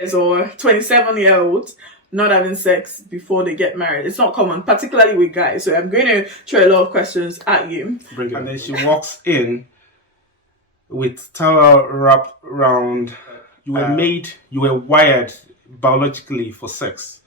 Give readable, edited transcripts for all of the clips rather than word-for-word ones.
or 27-year-olds not having sex before they get married. It's not common, particularly with guys. So I'm going to throw a lot of questions at you. And then she walks in with towel wrapped around. You were wired biologically for sex.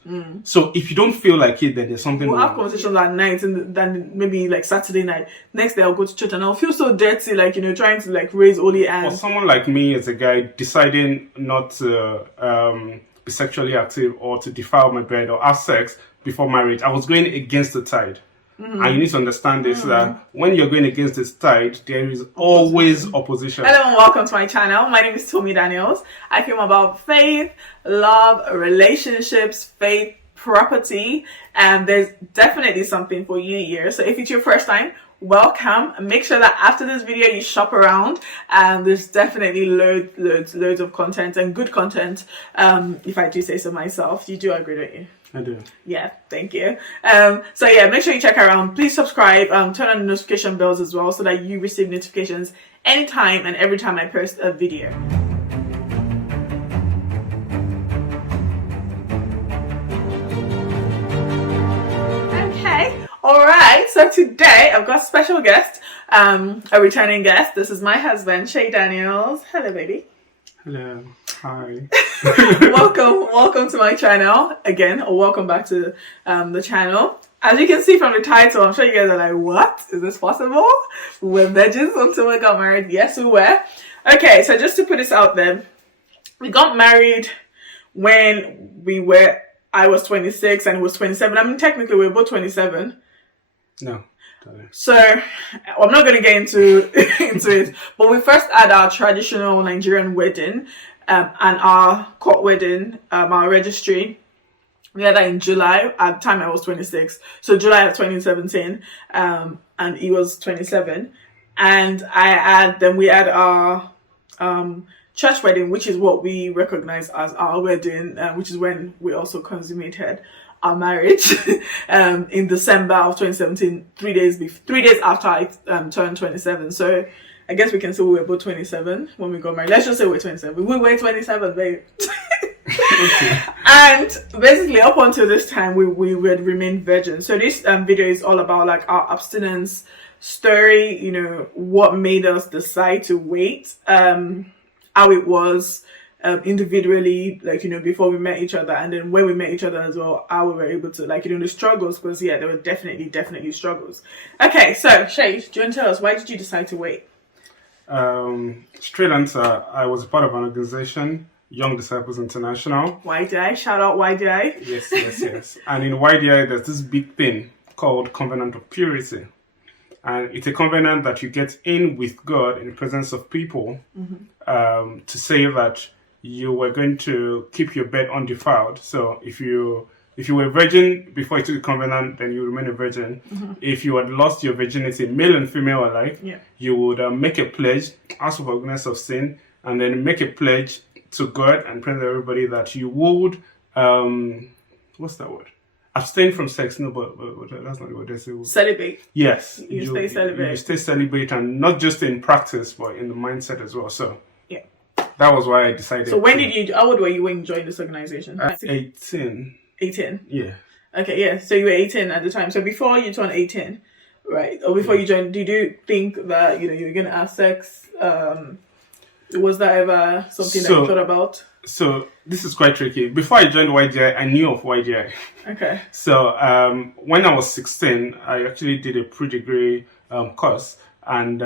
So if you don't feel like it, then there's something We'll wrong. have conversations at night, and then maybe like Saturday night. Next day I'll go to church and I'll feel so dirty, like, trying to like raise holy hands. For someone like me as a guy deciding not to be sexually active or to defile my bed or have sex before marriage, I was going against the tide. And you need to understand this, that when you're going against this tide, there is always opposition. Hello and welcome to my channel. My name is Tomi Daniels. I film about faith, love, relationships, faith, property, and there's definitely something for you here. So if it's your first time, welcome. Make sure that after this video you shop around, and there's definitely loads of content, and good content, if I do say so myself. You do agree, don't you? I do. Yeah, thank you. So yeah, make sure you check around. Please subscribe, turn on the notification bells as well, so that you receive notifications anytime and every time I post a video. Okay, alright, so today I've got a special guest, a returning guest. This is my husband, Shay Daniels. Hello, baby. Hello. Hi. welcome to my channel again, or welcome back to the channel. As you can see from the title, I'm sure you guys are like, what? Is this possible? We're virgins until we got married. Yes, we were. Okay, so just to put this out there, we got married when I was 26 and he was 27. I mean, technically we were both 27. No. So I'm not going to get into it, but we first had our traditional Nigerian wedding, and our court wedding, our registry. We had that in July. At the time I was 26, so July of 2017, and he was 27, and we had our church wedding, which is what we recognize as our wedding, which is when we also consummated our marriage in December of 2017, 3 days after I turned 27. So I guess we can say we were both 27 when we got married. Let's just say we're 27. We were 27, babe. Okay. And basically up until this time we would remain virgins. So this video is all about like our abstinence story, what made us decide to wait, how it was individually, like, before we met each other, and then when we met each other as well, how we were able to, like, the struggles, because yeah, there were definitely struggles. Okay, so Shay, do you want to tell us, why did you decide to wait? Straight answer, I was a part of an organization, Young Disciples International. YDI, shout out YDI. Yes. And in YDI, there's this big thing called Covenant of Purity. And it's a covenant that you get in with God in the presence of people, to say that you were going to keep your bed undefiled. So if you were a virgin before you took the covenant, then you remain a virgin. If you had lost your virginity, male and female alike, you would make a pledge, ask for forgiveness of sin, and then make a pledge to God and pray to everybody that you would, what's that word? Abstain from sex. No, but that's not what they say. Celibate. Yes. You stay celibate. You stay celibate, and not just in practice, but in the mindset as well. So yeah, that was why I decided. So how old were you when you joined this organization? 18. 18? Yeah. Okay, yeah. So you were 18 at the time. So before you turned 18, right? Or before you joined, did you think that, you were going to have sex? Was that ever something that you thought about? So this is quite tricky. Before I joined YDI, I knew of YDI. Okay. So when I was 16, I actually did a pre-degree course, and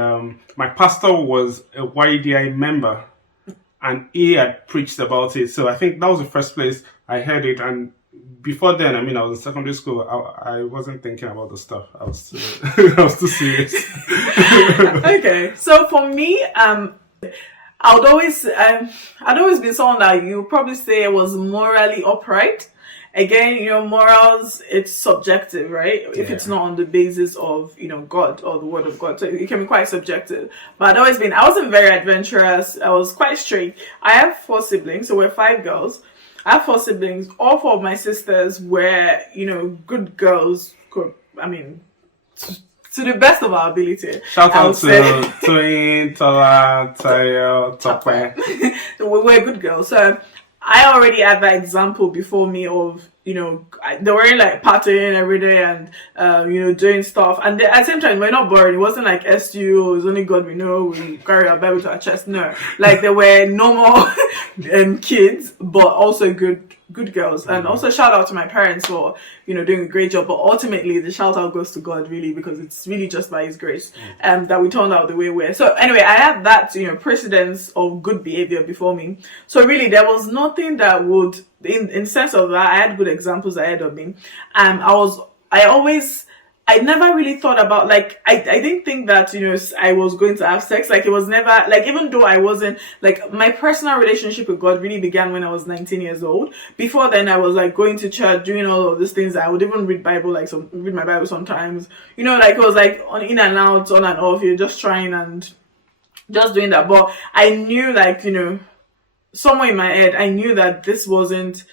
my pastor was a YDI member, and he had preached about it. So I think that was the first place I heard it. And before then, I was in secondary school. I wasn't thinking about the stuff. I was too serious. Okay. So for me, I'd always been someone that you probably say was morally upright. Again, morals, it's subjective, right? Yeah. If it's not on the basis of, God or the word of God. So it can be quite subjective. But I wasn't very adventurous. I was quite strict. I have 4 siblings, so we're 5 girls. I have 4 siblings. All 4 of my sisters were, good girls. To the best of our ability. Shout out to Twin, Tola, Tayo, Tope. So we're good girls. So I already had that example before me of, they weren't like partying every day and, doing stuff. And at the same time, we're not boring. It wasn't like SU, it's only God we know, we carry our Bible to our chest. No. Like, they were normal kids, but also good girls. And also shout out to my parents for, doing a great job. But ultimately, the shout out goes to God, really, because it's really just by His grace that we turned out the way we're. So anyway, I had that, precedence of good behavior before me. So really, there was nothing that would, in sense of that, I had good examples ahead of me. I never really thought about, like, I didn't think that, I was going to have sex. Like, it was never, like, even though I wasn't, like, my personal relationship with God really began when I was 19 years old. Before then, I was, like, going to church, doing all of these things. I would even read Bible, like, read my Bible sometimes. Like, it was, like, in and out, on and off. You're just trying and just doing that. But I knew, like, somewhere in my head, I knew that this wasn't,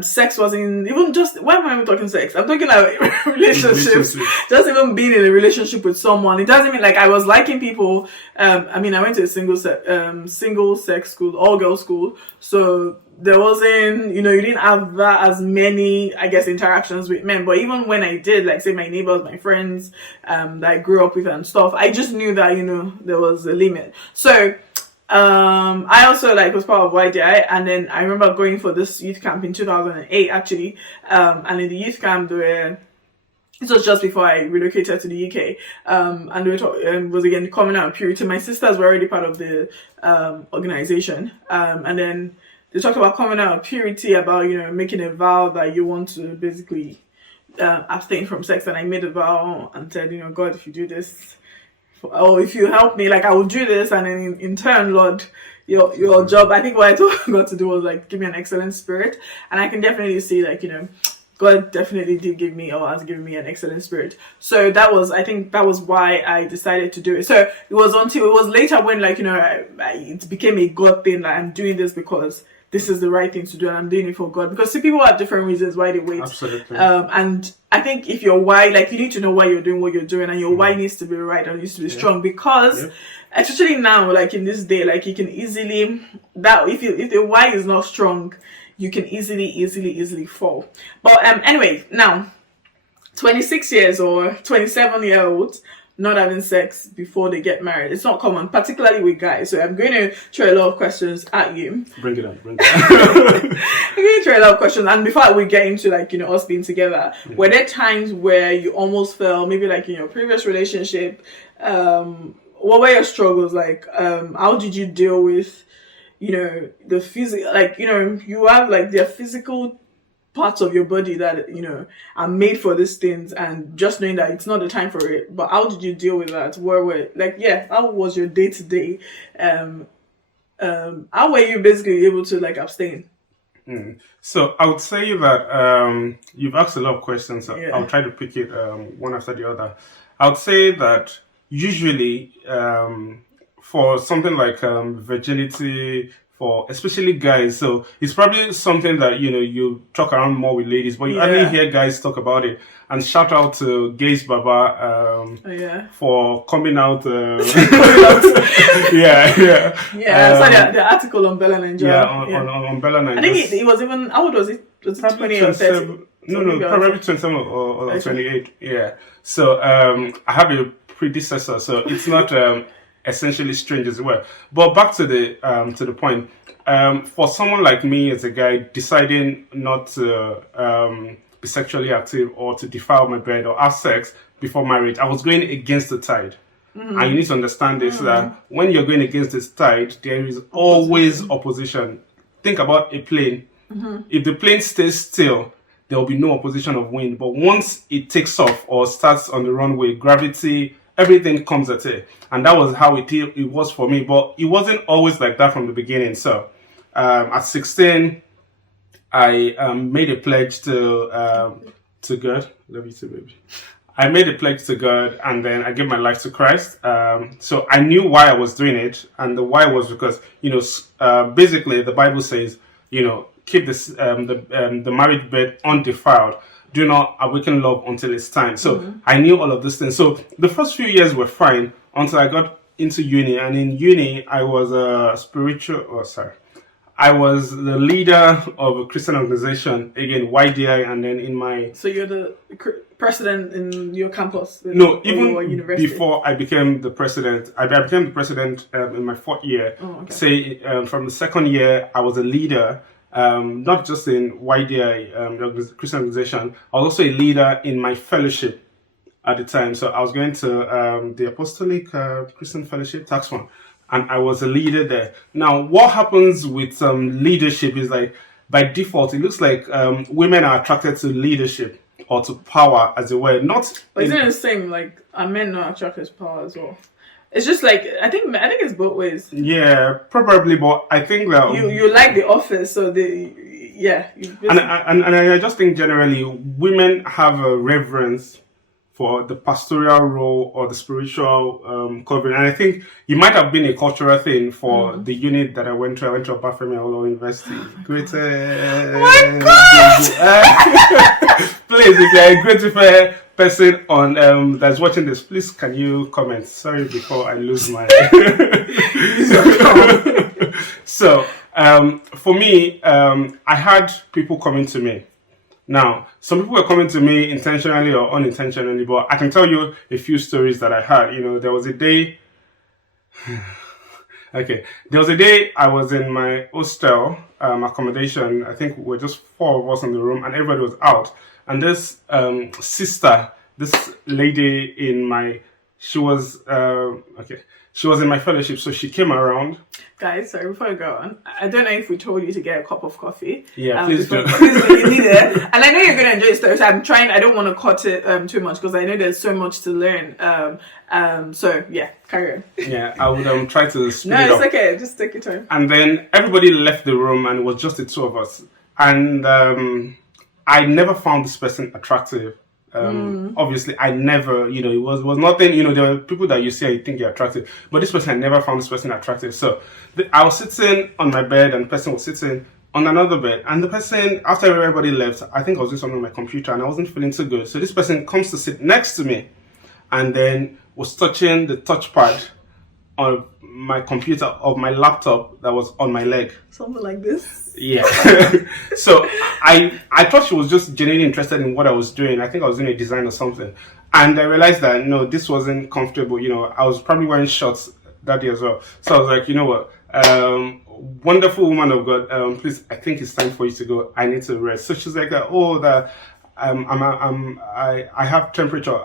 sex wasn't even just, why am I even talking sex? I'm talking about relationships. Just even being in a relationship with someone. It doesn't mean like I was liking people. I went to a single sex school, all girls school. So there wasn't, you didn't have that as many, I guess, interactions with men. But even when I did, like say my neighbors, my friends, that I grew up with and stuff, I just knew that, there was a limit. So, I also was part of YDI, and then I remember going for this youth camp in 2008 actually, and in the youth camp this was just before I relocated to the UK, and we was again coming out of purity. My sisters were already part of the organization, and then they talked about coming out of purity, about making a vow that you want to basically abstain from sex, and I made a vow and said, God, if you do this, or if you help me, like I will do this, and then in turn, Lord, your job. I think what I told God to do was like give me an excellent spirit, and I can definitely see God definitely did give me, or has given me, an excellent spirit. So I think that was why I decided to do it. So it was later when it became a God thing, like I'm doing this because this is the right thing to do, and I'm doing it for God. Because people have different reasons why they wait. Absolutely. And I think if your why, you need to know why you're doing what you're doing, and your why needs to be right and needs to be strong. Because especially now, in this day, you can easily if the why is not strong, you can easily fall. But anyway, now 26 years or 27-year-olds not having sex before they get married. It's not common, particularly with guys. So I'm going to throw a lot of questions at you. Bring it on. I'm going to throw a lot of questions. And before we get into us being together, were there times where you almost felt, maybe in your previous relationship, what were your struggles like? How did you deal with, the physical, you have their physical parts of your body that are made for these things, and just knowing that it's not the time for it. But how did you deal with that? How was your day to day? How were you basically able to abstain? So I would say that you've asked a lot of questions. So I'll try to pick it one after the other. I would say that usually for something like virginity, for especially guys, so it's probably something that you talk around more with ladies, but you only hear guys talk about it. And shout out to Gays Baba for coming out. I saw the article on Bella Nigeria. On Bella Nigeria. I think it was even, how old was it? Was it 20 or 30? No, probably 27 or 28. Yeah. So I have a predecessor, so it's not essentially strange as well. But back to the point, for someone like me as a guy deciding not to be sexually active or to defile my bed or have sex before marriage, I was going against the tide. And you need to understand this, that when you're going against this tide, there is always opposition. Think about a plane. If the plane stays still, there will be no opposition of wind. But once it takes off or starts on the runway, gravity, everything comes at it. And that was how it was for me. But it wasn't always like that from the beginning. So at 16, I made a pledge to God. Love you too, baby. I made a pledge to God, and then I gave my life to Christ. So I knew why I was doing it. And the why was because, basically the Bible says, keep this the marriage bed undefiled. Do not awaken love until it's time. So I knew all of these things. So the first few years were fine until I got into uni. And in uni, I was I was the leader of a Christian organization, again, YDI, and then in my... So you're the president in your campus? No, your even university? before I became the president, I became the president in my 4th year. Oh, okay. Say, from the 2nd year, I was a leader, not just in YDI, the Christian organization, I was also a leader in my fellowship at the time. So I was going to the Apostolic Christian Fellowship, tax one. And I was a leader there. Now, what happens with leadership is like, by default, it looks like women are attracted to leadership or to power, as it were. Not. But isn't it the same? Like, are men not attracted to power as well? It's just like I think it's both ways. Yeah, probably, but I think that you like the office, so and I just think generally women have a reverence for the pastoral role or the spiritual covering. And I think it might have been a cultural thing for the unit that I went to. I went to Obafemi Awolowo University. Oh my God! Please, if you're a grateful person on that's watching this, please can you comment? Sorry, before I lose my... So, for me, I had people coming to me. Now, some people were coming to me intentionally or unintentionally, but I can tell you a few stories that I had. You know, there was a day... Okay, there was a day I was in my hostel accommodation. I think we were just 4 of us in the room and everybody was out. And this sister, this lady she was in my fellowship, so she came around. Guys, sorry, before I go on, I don't know if we told you to get a cup of coffee. Yeah, please do. Please do, you need it. And I know you're going to enjoy the story, so I don't want to cut it too much because I know there's so much to learn. So, yeah, carry on. Yeah, I would try to speed No, it up. it's okay, just take your time. And then everybody left the room and it was just the 2 of us. And I never found this person attractive. Obviously, I never, it was nothing, there are people that you see and you think you're attractive. But this person, I never found this person attractive. So I was sitting on my bed and the person was sitting on another bed. And the person, after everybody left, I think I was doing something on my computer and I wasn't feeling too good. So this person comes to sit next to me and then was touching the touchpad on my computer of my laptop that was on my leg. Something like this? Yeah. So I thought she was just genuinely interested in what I was doing. I think I was doing a design or something. And I realized that, no, this wasn't comfortable. I was probably wearing shorts that day as well. So I was like, you know what? Wonderful woman of God, please, I think it's time for you to go. I need to rest. So she's like, I have temperature,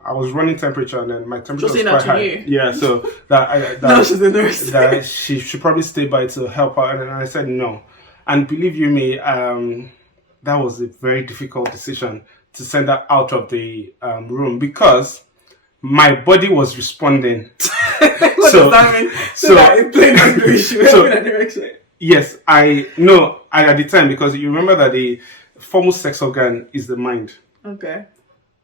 I was running temperature and then my temperature was quite high. You. Yeah, so no, she's a nurse. That she should probably stay by to help her, and I said no. And believe you me, that was a very difficult decision to send her out of the room because my body was responding. What does that mean? So that in plain English, you were in a direction. Yes, I know at the time because you remember that the foremost sex organ is the mind. Okay.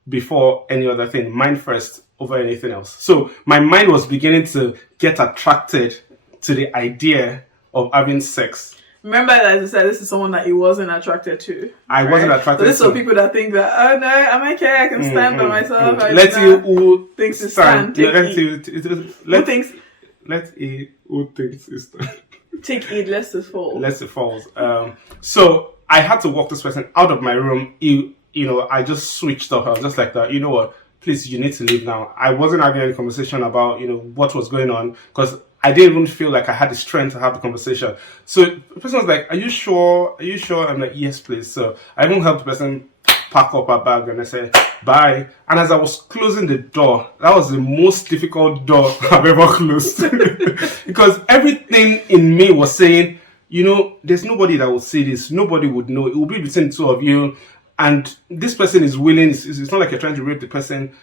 Before any other thing, mind first over anything else. So my mind was beginning to get attracted to the idea of having sex. Remember, as I said, this is someone that he wasn't attracted to. I wasn't attracted to. This is for people that think that, oh no, I'm okay, I can stand by myself. Let's see who thinks it's stand. Let's see who thinks it's stand. Take it, lest it falls. Lest it falls. So I had to walk this person out of my room. I just switched up. I was just like that. You know what? Please, you need to leave now. I wasn't having any conversation about, what was going on because I didn't even feel like I had the strength to have the conversation. So the person was like, are you sure? Are you sure? I'm like, yes, please. So I even helped the person pack up her bag and I said, bye. And as I was closing the door, that was the most difficult door I've ever closed. Because everything in me was saying, there's nobody that will see this. Nobody would know. It will be between the 2 of you. And this person is willing. It's not like you're trying to rape the person.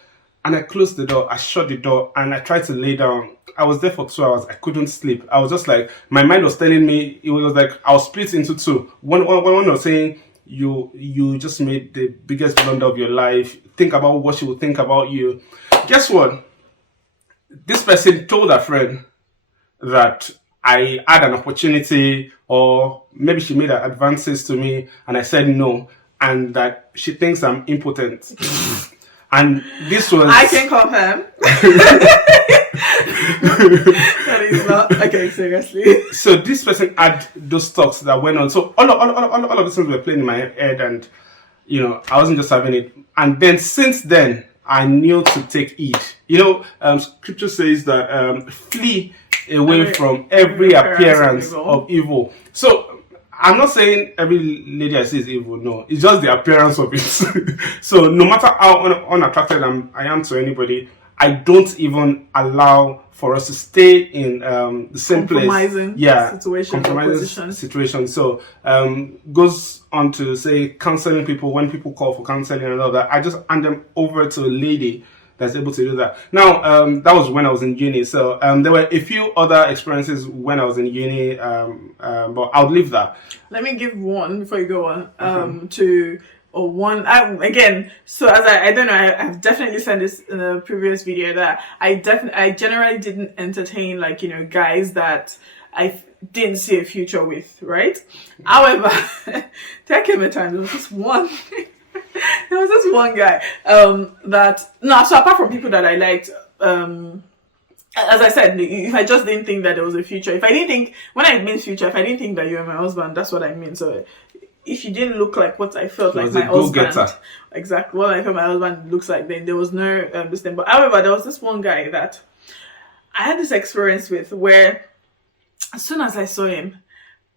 And I closed the door. I shut the door and I tried to lay down. I was there for 2 hours. I couldn't sleep. I was just like, my mind was telling me, it was like I was split into 2. One was saying, you just made the biggest blunder of your life. Think about what she would think about you. Guess what? This person told a friend that I had an opportunity, or maybe she made advances to me and I said no, and that she thinks I'm impotent. And this was... I can confirm. That is not okay. Seriously. So this person had those thoughts that went on. So all of the things were playing in my head, and I wasn't just having it. And then since then, I knew to take heed. Scripture says that flee away from every appearance of evil. So I'm not saying every lady I see is evil. No, it's just the appearance of it. So no matter how unattracted I am to anybody, I don't even allow for us to stay in the same place. Compromising situation. So goes on to say counseling people, when people call for counseling and all that, I just hand them over to a lady that's able to do that. Now, that was when I was in uni. So there were a few other experiences when I was in uni, but I'll leave that. Let me give one before you go on again. So as I don't know, I've definitely said this in a previous video that I generally didn't entertain guys that I didn't see a future with, right? However, there came a time there was this one guy so apart from people that I liked, as I said, if I just didn't think that there was a future, if I didn't think that you were my husband, that's what I mean. So if you didn't look like what I felt like my husband, exactly what I felt my husband looks like, then there was no this thing. But however, there was this one guy that I had this experience with where as soon as I saw him,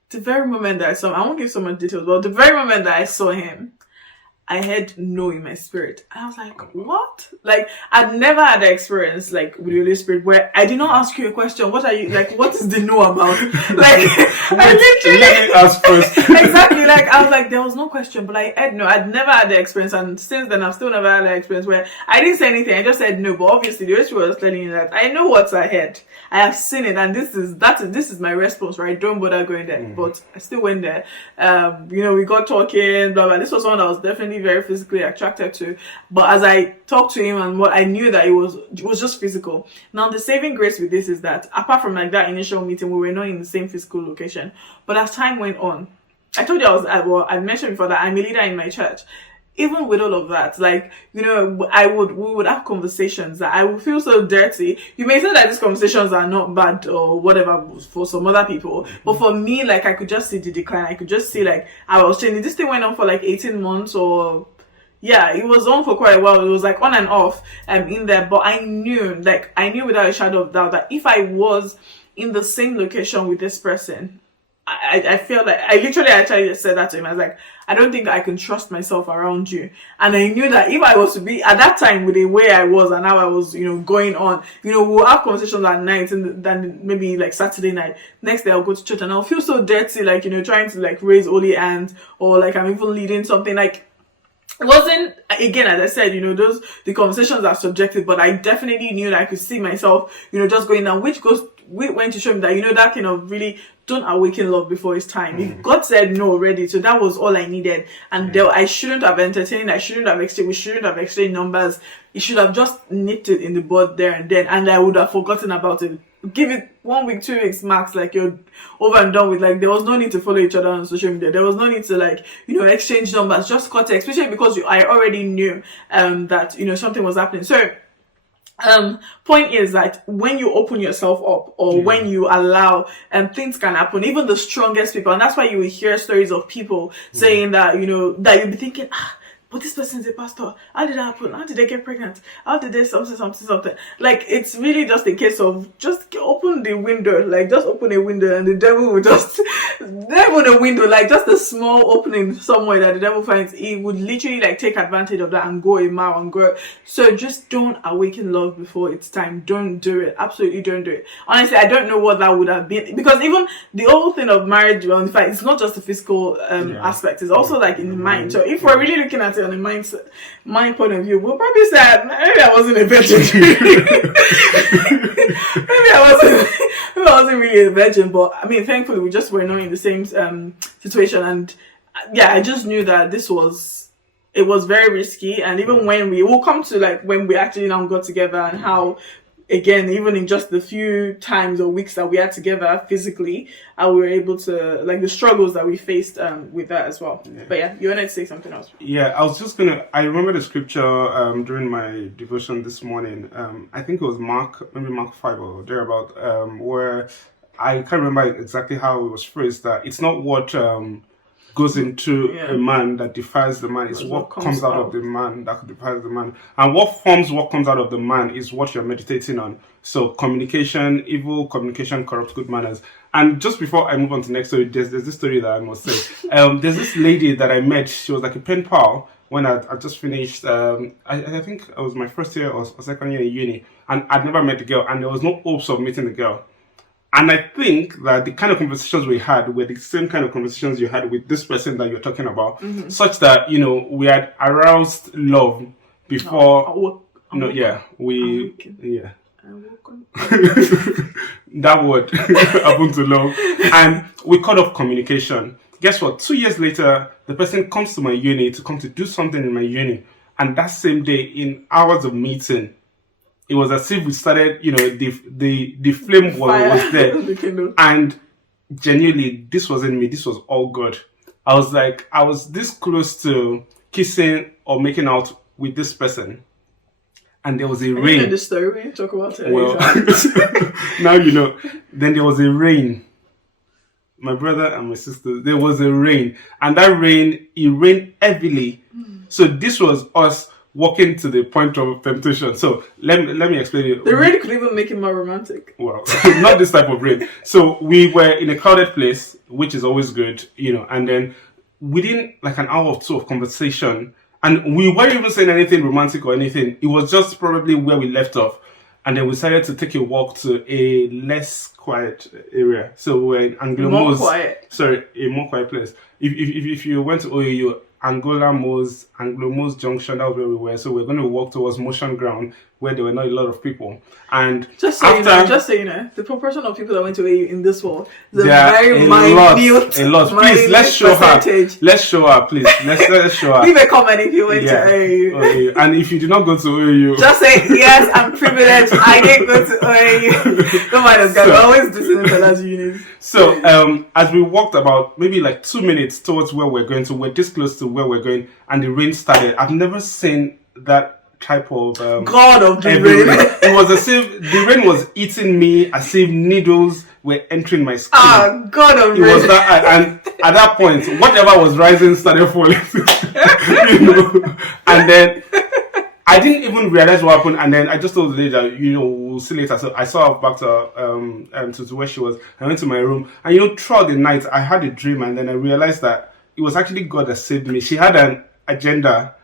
the very moment that I saw him, I won't give so much details, but the very moment that I saw him, I had no in my spirit. And I was like, what? Like, I'd never had the experience, with the Holy Spirit where I did not ask you a question. What are you, what is the no about? I literally... Let me ask first. Exactly. I was like, there was no question, but I had no. I'd never had the experience. And since then, I've still never had the experience where I didn't say anything. I just said no. But obviously, the Holy Spirit was telling you that I know what's ahead. I have seen it. And this is my response, right? Don't bother going there. But I still went there. We got talking, blah, blah. This was someone that was definitely very physically attracted to, but as I talked to him and what I knew that it was just physical. Now the saving grace with this is that apart from that initial meeting, we were not in the same physical location, but as time went on, I told you I mentioned before that I'm a leader in my church. Even with all of that, we would have conversations that I would feel so dirty. You may say that these conversations are not bad or whatever for some other people, but for me, I could just see the decline. I could just see I was changing. This thing went on for 18 months or... Yeah, it was on for quite a while. It was on and off in there, but I knew without a shadow of doubt that if I was in the same location with this person, I feel like I actually just said that to him. I was like, I don't think I can trust myself around you. And I knew that if I was to be at that time with the way I was and how I was, going on, we'll have conversations at night and then maybe Saturday night. Next day I'll go to church and I'll feel so dirty, trying to raise holy hands or I'm even leading something it wasn't, again, as I said, the conversations are subjective, but I definitely knew that I could see myself, just going down, which went to show me that, that kind of really don't awaken love before it's time. If God said no already, so that was all I needed. And I shouldn't have entertained, we shouldn't have exchanged numbers. It should have just nipped it in the bud there and then, and I would have forgotten about it. Give it 1 week, 2 weeks max, you're over and done with. There was no need to follow each other on social media. There was no need to exchange numbers, just cut it, especially because I already knew that something was happening. So point is that when you open yourself up or when you allow things can happen, even the strongest people, and that's why you will hear stories of people saying that that you'll be thinking, but this person's a pastor. How did that happen? How did they get pregnant? How did they something? It's really just a case of just open the window, just open a window and the devil will just, not even a window, just a small opening somewhere that the devil finds. He would literally take advantage of that and go a mile and go. So just don't awaken love before it's time. Don't do it. Absolutely don't do it. Honestly, I don't know what that would have been, because even the whole thing of marriage, in fact, it's not just the physical aspect. It's also in the mind. So if we're really looking at it on a mind point of view, we'll probably say maybe I wasn't a virgin. maybe I wasn't really a virgin, but thankfully we just were not in the same situation. And I just knew that it was very risky. And even when we will come to when we actually now got together and how again, even in just the few times or weeks that we are together physically, we were able to, like, the struggles that we faced with that as well. Yeah. But yeah, you wanted to say something else? Yeah, I remember the scripture during my devotion this morning. I think it was maybe Mark 5 or thereabout, where I can't remember exactly how it was phrased, that it's not what goes into a man that defiles the man, it's what comes out of the man that defiles the man. And what comes out of the man is what you're meditating on. So communication, evil communication corrupts good manners. And just before I move on to the next story, there's this story that I must say. There's this lady that I met. She was like a pen pal when I just finished, I think it was my first year or second year in uni. And I'd never met the girl, and there was no hopes of meeting the girl. And I think that the kind of conversations we had were the same kind of conversations you had with this person that you're talking about, such that, we had aroused love before. That word happened to love, and we cut off communication. Guess what? 2 years later, the person comes to my uni to come to do something in my uni, and that same day, in hours of meeting, it was as if we started, the flame was there. And genuinely, this wasn't me. This was all God. I was this close to kissing or making out with this person. And there was a rain. You know the story when you talk about it. Well, now you know. Then there was a rain. My brother and my sister, there was a rain. And that rain, it rained heavily. So this was us walking to the point of temptation. So let me explain it. The rain could even make it more romantic. Well, not this type of rain. So we were in a crowded place, which is always good, and then within like an hour or two of conversation, and we weren't even saying anything romantic or anything. It was just probably where we left off. And then we decided to take a walk to a less quiet area. So we were in Anglo Mose. A more quiet place. If you went to OAU, Anglo Mose Junction, that was where we were. So we're going to walk towards Motion Ground, where there were not a lot of people. And just so you know, the proportion of people that went to AU in this world is a very minute. A lot. Please, let's show her. Let's show her, please. Let's show her. Leave a comment if you went to AU. And if you did not go to AU, just say, yes, I'm privileged. I didn't go to AU. Don't mind us, guys. We're always listening to those unis. So, as we walked about maybe like 2 minutes towards where we're going to, we're this close to where we're going, and the rain started. I've never seen that type of God of the rain. It was as if the rain was eating me, as if needles were entering my skin. God of it rain. Was that, and at that point, whatever was rising started falling. And then I didn't even realize what happened, and then I just told the lady that, we'll see later. So I saw her back to where she was. I went to my room, and throughout the night I had a dream, and then I realized that it was actually God that saved me. She had an agenda,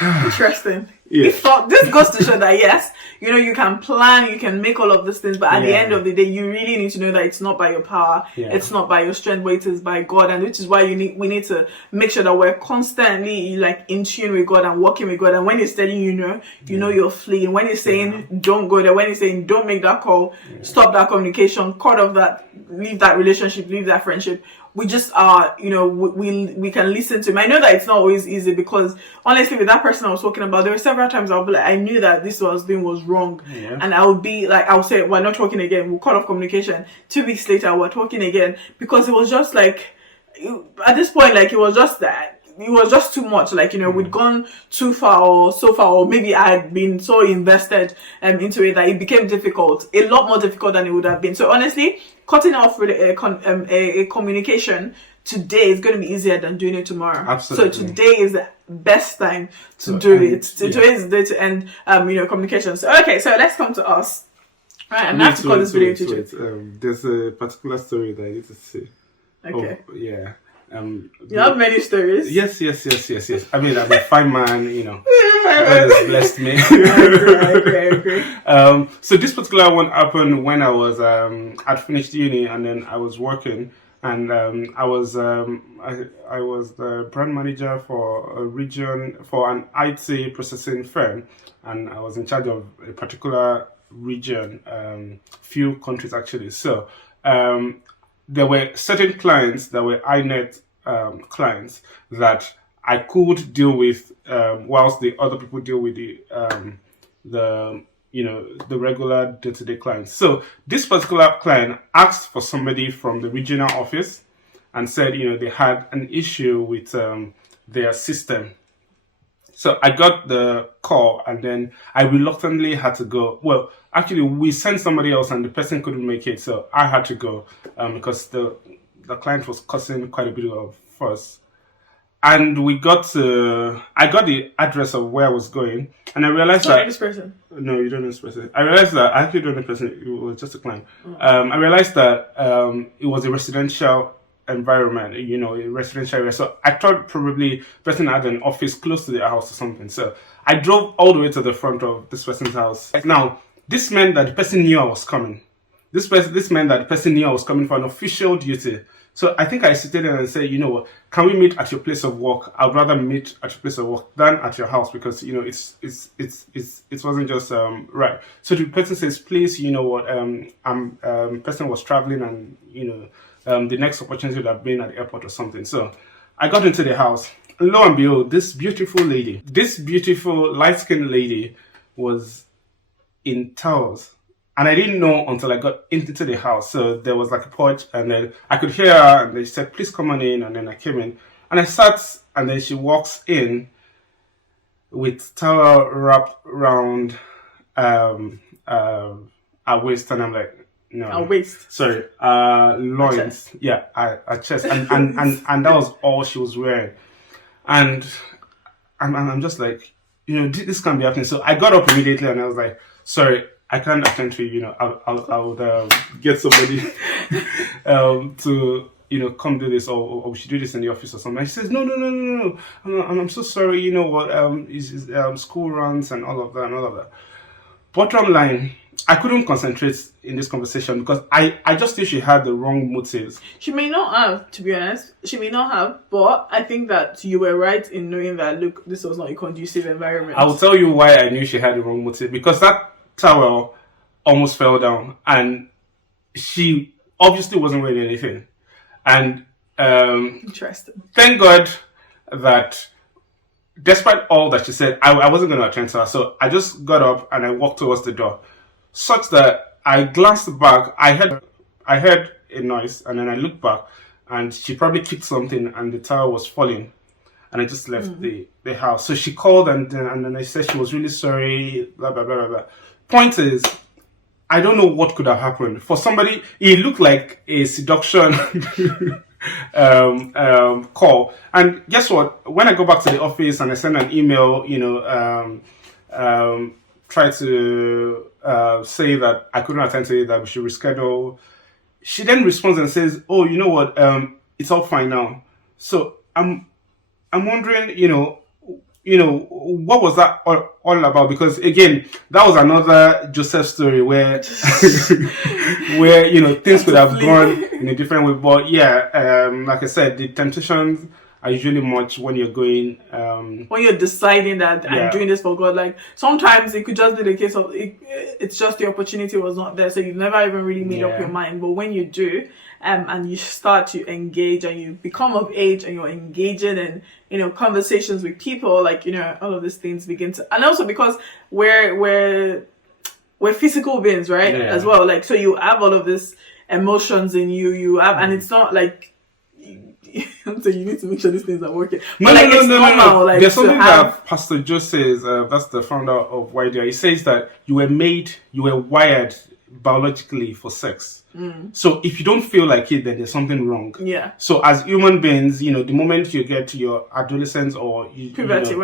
Interesting. Yes. This goes to show that yes, you can plan, you can make all of these things, but at the end of the day, you really need to know that it's not by your power, it's not by your strength, but it is by God, and which is why we need to make sure that we're constantly like in tune with God and working with God. And when He's telling you no, you're fleeing. When He's saying don't go there, when He's saying don't make that call, stop that communication, cut off that, leave that relationship, leave that friendship. We just are, we can listen to him. I know that it's not always easy, because honestly, with that person I was talking about, there were several times I'll be like, I knew that this was doing was wrong. Yeah. And I would be like, I'll say, we're not talking again. We'll cut off communication. 2 weeks later, we're talking again, because it was just like, at this point, like, it was just that. It was just too much. Like, we'd gone too far, or maybe I had been so invested into it that it became difficult, a lot more difficult than it would have been. So honestly, cutting off with a communication today is going to be easier than doing it tomorrow. Absolutely. So today is the best time to do it. Today is the day to end, communication. So okay, so let's come to us. Right, I'm going to have to call this video teacher. There's a particular story that I need to say. Okay. You have many stories. Yes. I mean, I'm a fine man, God has blessed me. I agree. So this particular one happened when I was I'd finished uni, and then I was working, and I was the brand manager for a region for an IT processing firm, and I was in charge of a particular region, few countries actually. So there were certain clients that were iNet clients that I could deal with, whilst the other people deal with the the the regular day-to-day clients. So this particular client asked for somebody from the regional office and said, they had an issue with their system. So I got the call and then I reluctantly had to go. Well, actually, we sent somebody else and the person couldn't make it, so I had to go because the client was causing quite a bit of fuss. And I got the address of where I was going, and I realized that this person. No, you don't know this person. I realized that I actually don't know the person. It was just a client. I realized that it was a residential environment, a residential area. So I thought probably the person had an office close to their house or something. So I drove all the way to the front of this person's house. Now, this meant that the person knew I was coming. This meant that the person knew I was coming for an official duty. So I think I sitted there and said, you know what, can we meet at your place of work? I'd rather meet at your place of work than at your house because it wasn't just right. So the person says, please, you know what, person was traveling and the next opportunity would have been at the airport or something. So I got into the house. And lo and behold, this beautiful light-skinned lady was in towels. And I didn't know until I got into the house. So there was like a porch and then I could hear her and they said, please come on in. And then I came in and I sat and then she walks in with towel wrapped around her waist. And I'm like, no. Her waist? Sorry, loins. Yeah, her chest. And that was all she was wearing. And I'm just like, this can't be happening. So I got up immediately and I was like, sorry, I can't attend to you. I'll get somebody to come do this, or we should do this in the office or something. And she says, no. I'm so sorry. You know what? Is school runs and all of that. Bottom line, I couldn't concentrate in this conversation because I just think she had the wrong motives. She may not have, to be honest. She may not have, but I think that you were right in knowing that, look, this was not a conducive environment. I will tell you why I knew she had the wrong motive. Because that towel almost fell down and she obviously wasn't wearing anything. And interesting. Thank God that despite all that she said, I wasn't going to attend to her. So I just got up and I walked towards the door. Such that I glanced back, I heard a noise and then I looked back and she probably kicked something and the towel was falling. And I just left the house. So she called and then I said she was really sorry, blah, blah, blah, blah, blah. Point is, I don't know what could have happened. For somebody, it looked like a seduction call. And guess what? When I go back to the office and I send an email, try to say that I couldn't attend to it, that we should reschedule. She then responds and says, oh, you know what? It's all fine now. So I'm wondering, what was that all about? Because again, that was another Joseph story where, things could have gone in a different way. But yeah, like I said, the temptations are usually much when you're going. When you're deciding that I'm doing this for God, like sometimes it could just be the case of it's just the opportunity was not there, so you've never even really made up your mind. But when you do, and you start to engage and you become of age and you're engaging in conversations with people, like all of these things begin to, and also because we're physical beings, right? As well, like so you have all of these emotions in you have, and it's not like. So you need to make sure these things are working. No. Like, there's something that Pastor Joe says. That's the founder of YDI. He says that you were wired biologically for sex. So if you don't feel like it, then there's something wrong. Yeah. So as human beings, the moment you get to your adolescence or puberty,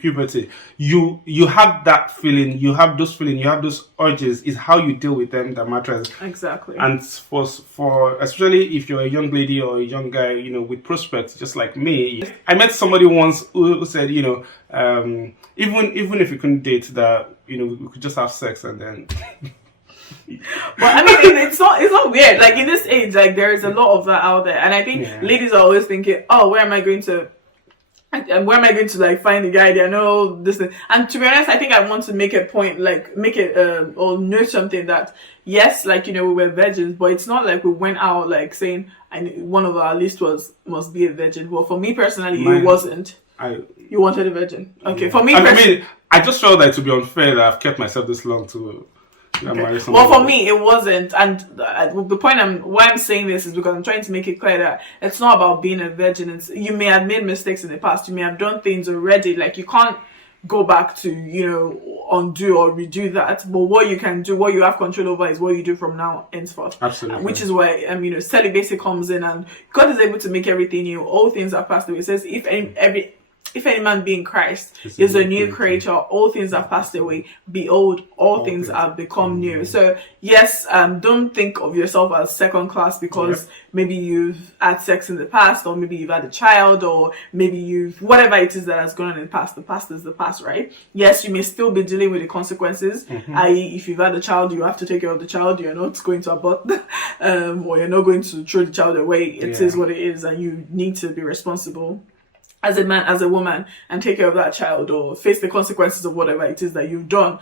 puberty, you have that feeling. You have those feelings. You have those urges. Is how you deal with them that matters. Exactly. And for especially if you're a young lady or a young guy, with prospects, just like me, I met somebody once who said, even if we couldn't date, that we could just have sex and then. But I mean, it's not weird. Like in this age, like there is a lot of that out there, and I think ladies are always thinking, "Oh, where am I going to like find a guy? I know this." And to be honest, I think I want to make a point, like make it or note something that yes, like we were virgins, but it's not like we went out like saying one of our list must be a virgin. Well, for me personally, it wasn't. You wanted a virgin, okay? For me, I just felt that it would be unfair that I've kept myself this long to marry someone. Well, for me, it wasn't, and the point why I'm saying this is because I'm trying to make it clear that it's not about being a virgin. You may have made mistakes in the past. You may have done things already. Like, you can't go back to, undo or redo that. But what you can do, what you have control over, is what you do from now henceforth. Absolutely. Which is where celibacy comes in, and God is able to make everything new. All things are passed away. It says, if any man be in Christ is a new creature, all things have passed away. Behold, all things have become new. So yes, don't think of yourself as second class because maybe you've had sex in the past, or maybe you've had a child, or maybe whatever it is that has gone on in the past. The past is the past, right? Yes, you may still be dealing with the consequences. I.e., if you've had a child, you have to take care of the child. You're not going to abort, or you're not going to throw the child away. It is what it is, and you need to be responsible as a man, as a woman, and take care of that child, or face the consequences of whatever it is that you've done.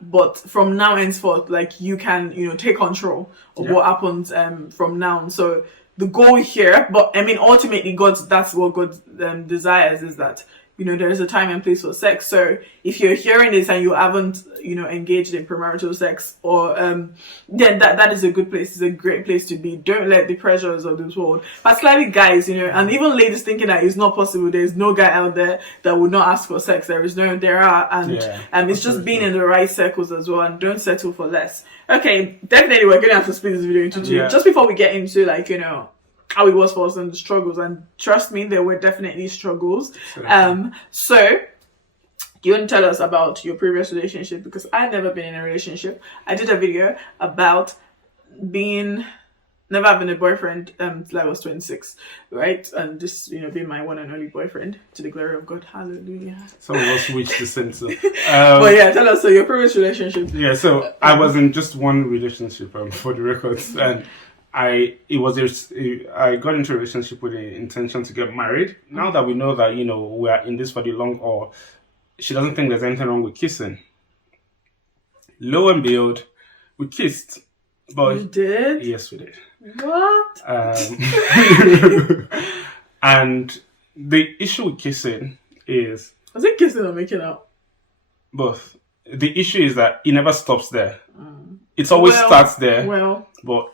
But from now henceforth, like, you can, take control of what happens from now. So the goal here, but I mean, ultimately, that's what God desires, is that, there is a time and place for sex. So if you're hearing this and you haven't, engaged in premarital sex, or then that is a good place. It's a great place to be. Don't let the pressures of this world, particularly guys, and even ladies, thinking that it's not possible. There's no guy out there that would not ask for sex. There are, and it's just being in the right circles as well, and don't settle for less. Okay, definitely we're gonna have to split this video into two. Just before we get into, like, how it was for us and the struggles, and trust me, there were definitely struggles. So do you want to tell us about your previous relationship? Because I've never been in a relationship. I did a video about never having a boyfriend till I was 26, right? And this, being my one and only boyfriend, to the glory of God. Hallelujah. Some of us reached the center. But yeah, tell us, so your previous relationship. Yeah, so I was in just one relationship, for the records, and I got into a relationship with the intention to get married. Now that we know that, we are in this for the long haul, she doesn't think there's anything wrong with kissing. Lo and behold, we kissed. But you did? Yes, we did. What? And the issue with kissing is... Was it kissing or making out? Both. The issue is that it never stops there. It always starts there. Well. But